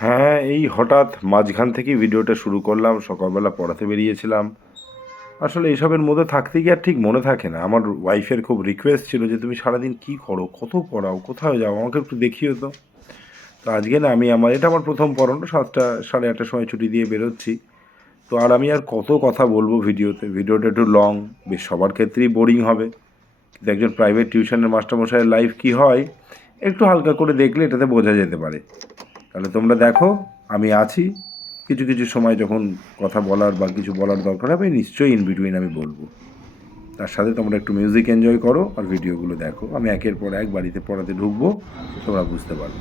হ্যাঁ, এই হঠাৎ মাঝখান থেকেই ভিডিওটা শুরু করলাম। সকালবেলা পড়াতে বেরিয়েছিলাম। আসলে এসবের মধ্যে থাকতে গিয়ে আর ঠিক মনে থাকে না। আমার ওয়াইফের খুব রিকোয়েস্ট ছিল যে, "তুমি সারাদিন কী করো? কত পড়াও? কোথায় যাও? আমাকে একটু দেখিও তো।" তো আজকে না আমি এটা আমার ১ম পড়ানো। ৭টা ৮:৩০ সময় ছুটি দিয়ে বেরোচ্ছি। তো আমি আর কত কথা বলব ভিডিওতে। ভিডিওটা একটু লং, বেশ সবার ক্ষেত্রেই বোরিং হবে। কিন্তু একজন প্রাইভেট টিউশনের মাস্টারমশাইয়ের লাইফ কী হয়, একটু হালকা করে দেখলে এটাতে বোঝা যেতে পারে। তাহলে তোমরা দেখো, আমি আছি। কিছু, কিছু সময় যখন কথা বলার বা কিছু বলার দরকার হবে নিশ্চয়ই ইন বিটুইন আমি বলব। তার সাথে তোমরা একটু মিউজিক এনজয় করো আর ভিডিওগুলো দেখো। আমি একের পর এক বাড়িতে পড়াতে ঢুকবো, তোমরা বুঝতে পারবে।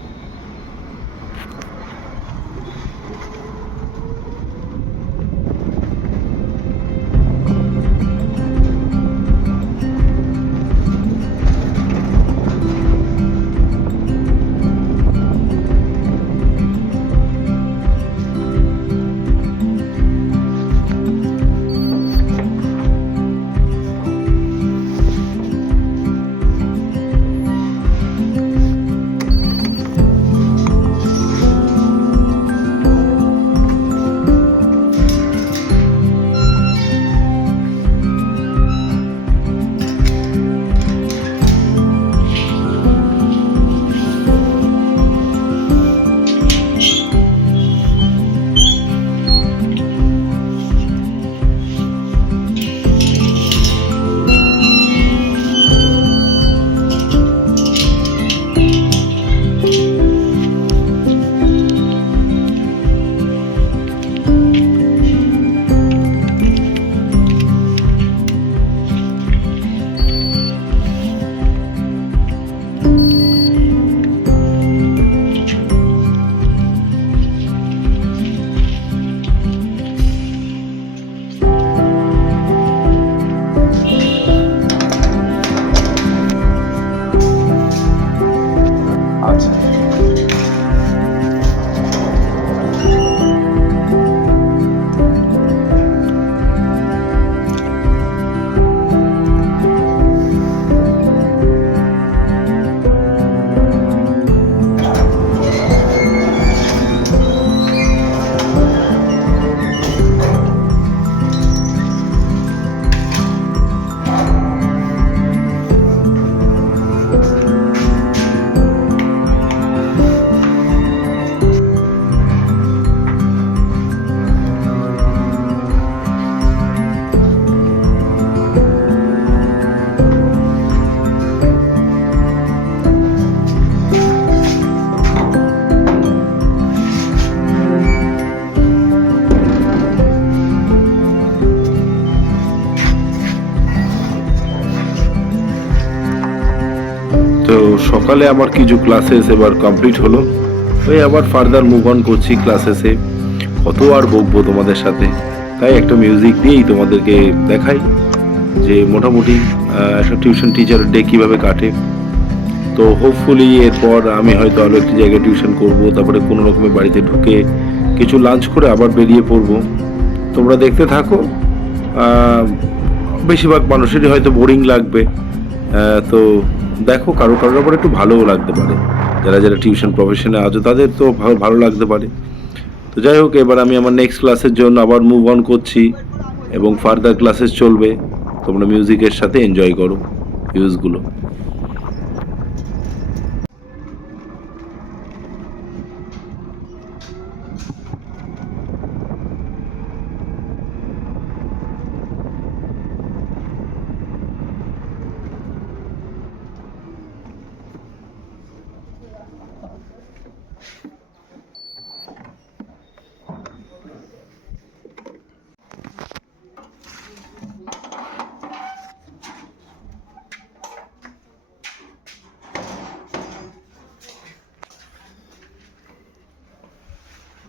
আচ্ছা, তো সকালে আমার কিছু ক্লাসেস এবার কমপ্লিট হলো। ওই আবার ফার্দার মুভ অন করছি ক্লাসেসে। কত আর বকবো তোমাদের সাথে, তাই একটা মিউজিক দিয়েই তোমাদেরকে দেখাই যে মোটামুটি একটা টিউশন টিচারের ডে কীভাবে কাটে। তো হোপফুলি এরপর আমি হয়তো আরও একটি জায়গায় টিউশন করব, তারপরে কোনো রকমে বাড়িতে ঢুকে কিছু লাঞ্চ করে আবার বেরিয়ে পড়বো। তোমরা দেখতে থাকো। বেশিরভাগ মানুষেরই হয়তো বোরিং লাগবে, তো দেখো কারো কারোর আবার একটু ভালোও লাগতে পারে। যারা যারা টিউশন প্রফেশনে আছো তাদের তো ভালো ভালো লাগতে পারে। তো যাই হোক, এবার আমি আমার নেক্সট ক্লাসের জন্য আবার মুভ অন করছি এবং ফার্দার ক্লাসেস চলবে। তোমরা মিউজিকের সাথে এনজয় করো ভিউজগুলো।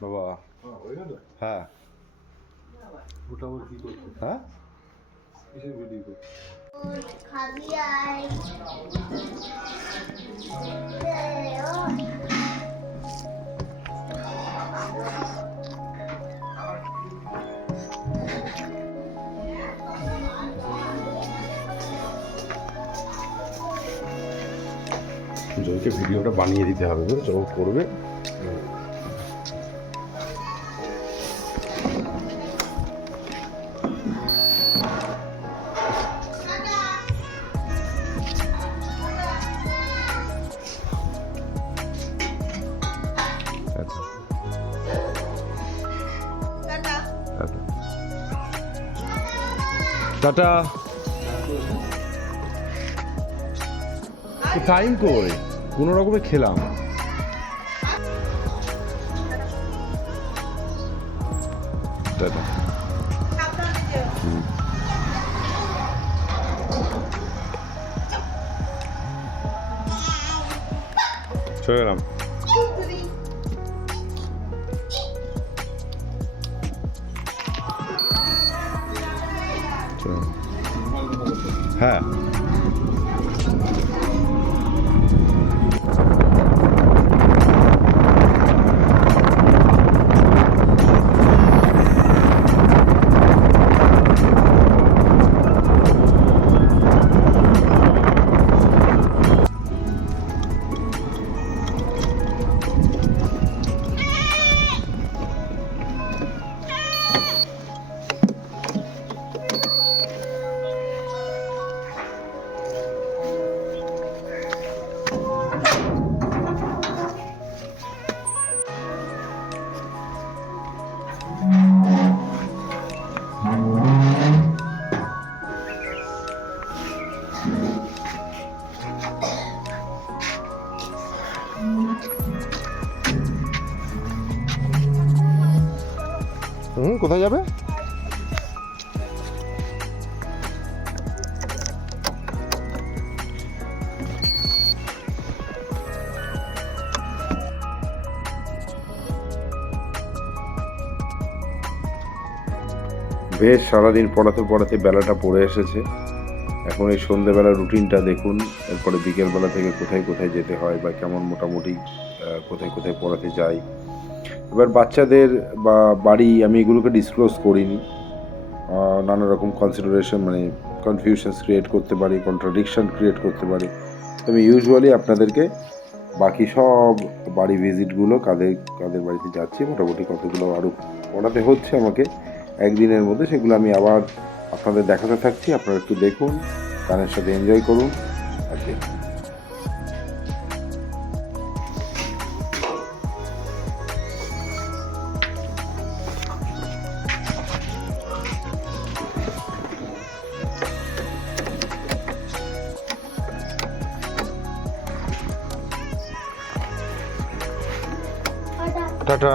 বাবা, হ্যাঁ ওটা আবার কি করছে? হ্যাঁ কিসের ভিডিও করছে? জয়কে ভিডিওটা বানিয়ে দিতে হবে, বুঝেছো? ও করবে। টাটা। টাইম কই, কোনো রকমে খেলাম। টাটা। চলে গেলাম। হ্যাঁ, কোথায় যাবে? বেশ সারাদিন পড়াতে পড়াতে বেলাটা পড়ে এসেছে। এখন এই সন্ধ্যেবেলা রুটিনটা দেখুন। এরপরে বিকেলবেলা থেকে কোথায় কোথায় যেতে হয় বা কেমন মোটামুটি কোথায় কোথায় পড়াতে যাই। এবার বাচ্চাদের বা বাড়ি আমি এগুলোকে ডিসক্লোজ করিনি। নানা রকম কনসিডারেশন মানে কনফিউশনস ক্রিয়েট করতে পারি, কন্ট্রাডিকশন ক্রিয়েট করতে পারি। আমি ইউজুয়ালি আপনাদেরকে বাকি সব বাড়ি ভিজিটগুলো কাদের কাদের বাড়িতে যাচ্ছি, মোটামুটি কতগুলো আরও পড়াতে হচ্ছে আমাকে একদিনের মধ্যে, সেগুলো আমি আবার আপনাদের দেখাতে থাকছি। আপনারা একটু দেখুন, গানের সাথে এনজয় করুন আর দেখুন। টাটা।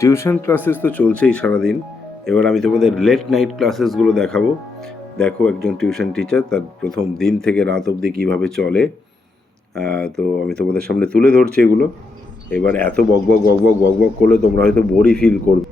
টিউশন ক্লাসেস তো চলছেই সারাদিন। এবার আমি তোমাদের লেট নাইট ক্লাসেসগুলো দেখাবো। দেখো একজন টিউশন টিচার তার প্রথম দিন থেকে রাত অবধি কীভাবে চলে, তো আমি তোমাদের সামনে তুলে ধরছি এগুলো। এবার এত বকবক বকবক বকবক করলে তোমরা হয়তো বোরই ফিল করবে।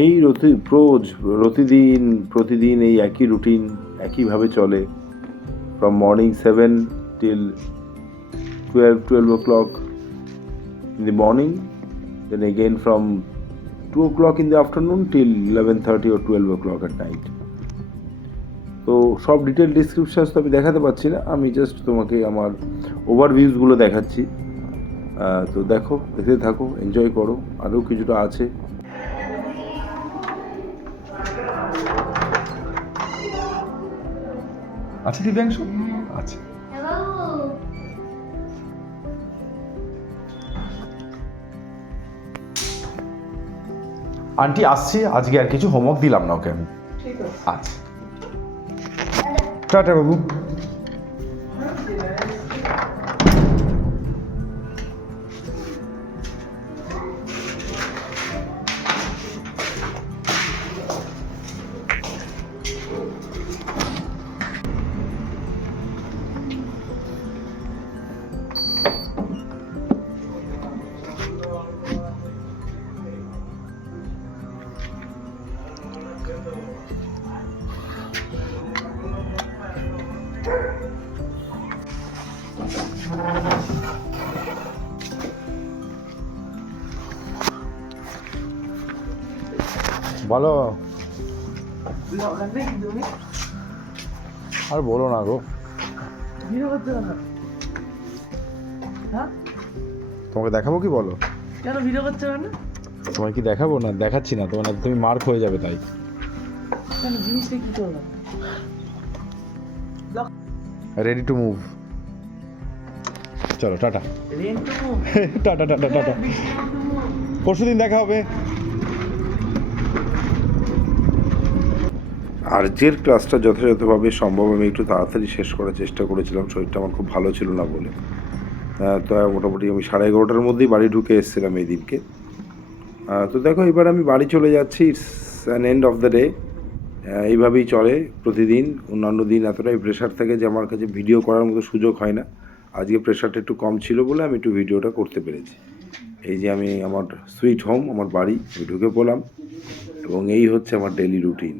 এই প্রতিদিন এই একই রুটিন একইভাবে চলে। from morning 7 till 12 o'clock in the morning, then again from 2 o'clock in the afternoon till 11:30 or 12 o'clock at night. তো সব ডিটেল ডিসক্রিপশানস তো আমি দেখাতে পারছি না, আমি জাস্ট তোমাকে আমার ওভারভিউজগুলো দেখাচ্ছি। তো দেখো, দেখতে থাকো, এনজয় করো। আরও কিছুটা আছে। আচ্ছা দিব্যাংশু, আচ্ছা আন্টি আসছি, আজকে আর কিছু হোমওয়ার্ক দিলাম না ওকে আমি। আচ্ছা, টাটা বাবু। বলো, আর বলো না গো, তোমাকে দেখাবো কি বলো? কেন ভিডিও করতে হবে না? তোমায় কি দেখাবো? না দেখাচ্ছি না তোমার, তুমি মার্ক হয়ে যাবে তাই। কেন জিনিসটা কি করলাম? Ready to move. চলো টাটা। রেন্ট তো টাটা টাটা টাটা, পরশুদিন দেখা হবে। আজকের ক্লাসটা যথাযথভাবে সম্ভব আমি একটু তাড়াতাড়ি শেষ করার চেষ্টা করেছিলাম, শরীরটা আমার খুব ভালো ছিল না বলে। তো মোটামুটি আমি 11:30টার মধ্যেই বাড়ি ঢুকে এসেছিলাম এই দিনকে। তো দেখো, এবার আমি বাড়ি চলে যাচ্ছি। It's an end of the day. এইভাবেই চলে প্রতিদিন। অন্যান্য দিন এতটাই প্রেশার থাকে যে আমার কাছে ভিডিও করার মতো সুযোগ হয় না। আজকে প্রেশারটা একটু কম ছিল বলে আমি একটু ভিডিওটা করতে পেরেছি। এই যে আমি আমার সুইট হোম, আমার বাড়ি, আমি ঢুকে পড়লাম এবং এই হচ্ছে আমার ডেইলি রুটিন।